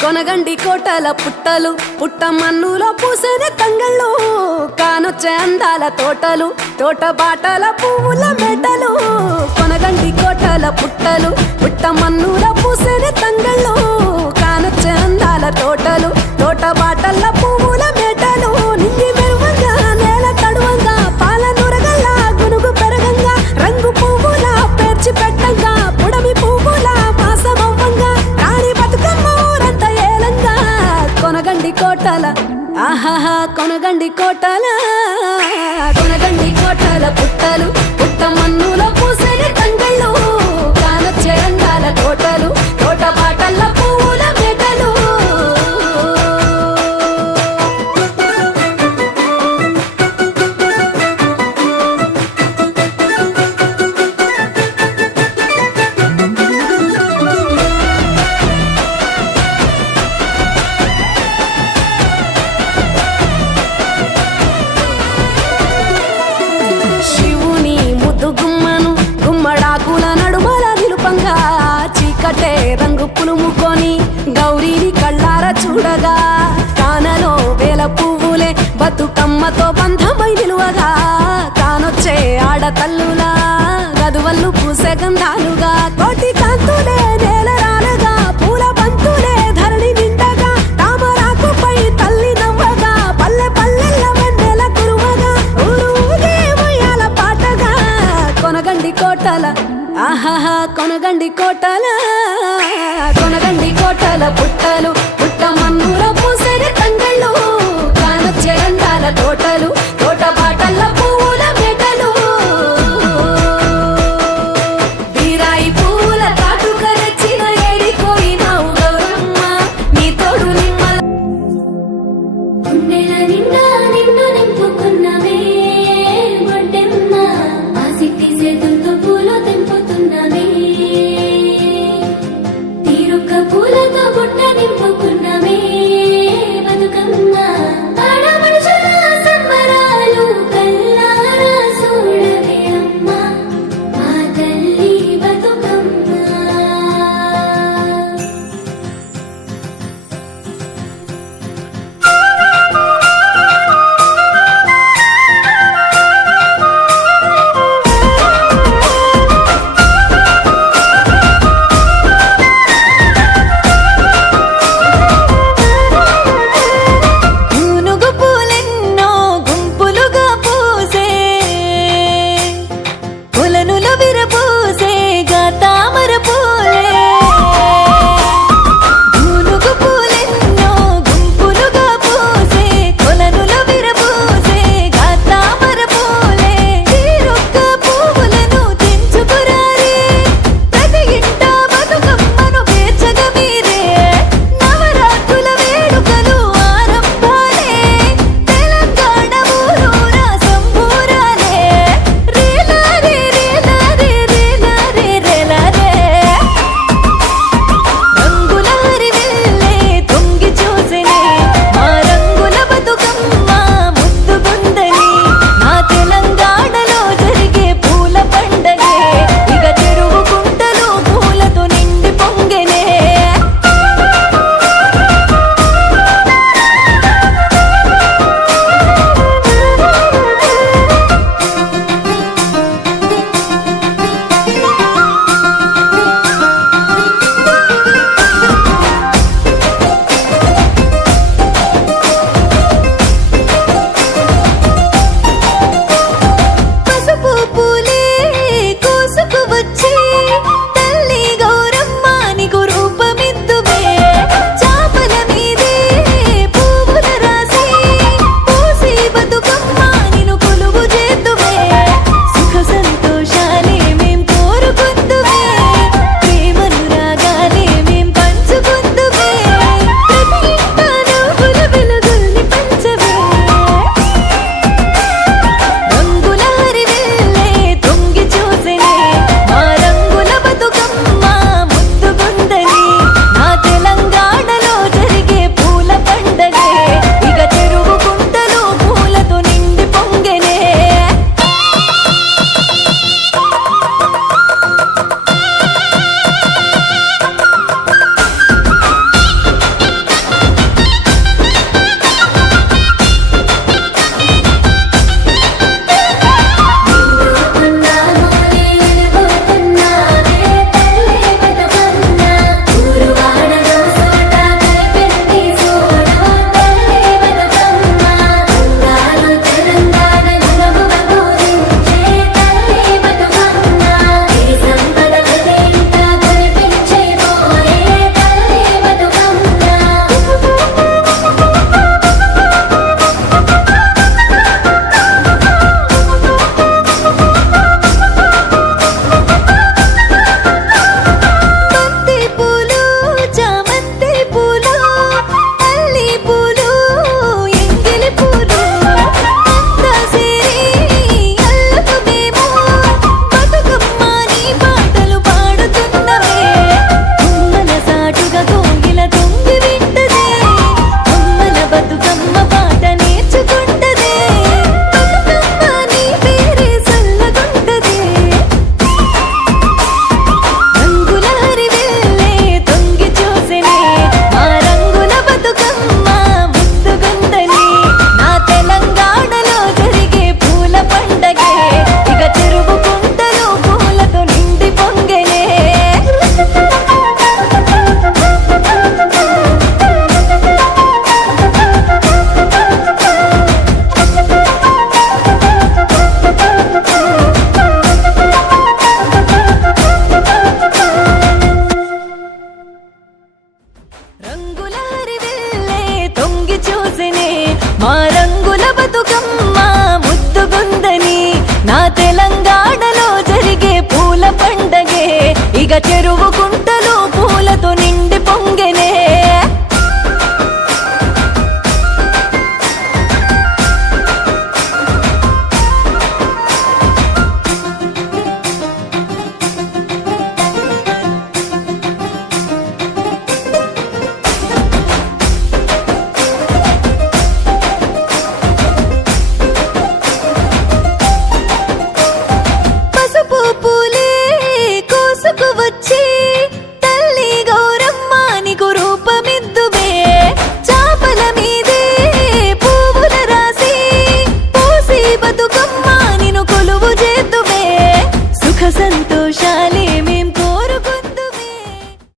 కొనగండి కోటల పుట్టలు పుట్ట మన్నులో పూసిన తంగళ్ళు కానొచ్చే అందాల తోటలు తోట బాటల పువ్వుల మెడలు కొనగండి కోటల పుట్టలు పుట్ట మన్నులో పూసిన తంగళ్ళు కానొచ్చే అందాల తోటలు తోట బాటల పువ్వుల మెడలు నింగి మెరువంగా నేల తడువంగా పాల నురగల్లా గునుగు పెరగంగా రంగు పువ్వుల పేర్చి పెట్టంగా పుడమి పువ్వుల మాసమవ్వంగా రాణి బతుకమ్మ ఊరంతా ఏలంగా కొనగండి కోటల ఆహాహా కొనగండి కోటల కొనగండి కోటల పుట్టలు పుట్ట మన్నులో పూసిన తంగళ్ళు కానొచ్చే అందాల తోటలు తోట బాటల పువ్వుల మెడలు శివుని ముద్దు గుమ్మను గుమ్మడాకుల నడుమల నిలుపంగా చీకటే రంగు పులుముకొని గౌరీని కళ్ళార చూడగా కానలో వేల పువ్వులే బతుకమ్మతో బంధమై నిలువగా కానొచ్చే ఆడతల్లులా గదువల్లు పూసే గంధాలుగా కోటి కాంతులే నేల రాలగా పూల బంతులే ధరణి నిండగా తామరాకుపై తల్లి నవ్వగా పల్లె పల్లెల్ల వెన్నెల కురువగా ఊరు ఊగే ఉయ్యాల పాటగా కొనగండి కోటల ఆహాహా కొనగండి కోటల కొనగండి కోటల పుట్టలు పుట్ట మన్నులో పూసిన తంగళ్ళు కానొచ్చే అందాల తోటలు తోట బాటల పువ్వుల మెడలు బీరాయి పువ్వుల తాటుక తెచ్చిన ఏడిపోయినావు గౌరమ్మ నీ తోడు నిమ్మల గుండెల నిండా నిన్ను నింపుకున్నవే బొడ్డెమ్మ ఆ సిట్టి చేతులతో పూలు తెంపుతున్నవే తీరొక్క పూలతో బుట్ట నింపుకున్నవే బతుకమ్మ ఆడ మనుషుల సంబరాలు కల్లారా చూడవే అమ్మ మా తల్లి బతుకమ్మ బతుకమ్మ ముద్దుగుందని నా తెలంగాణలో జరిగే పూల పండగే ఇక చెరువు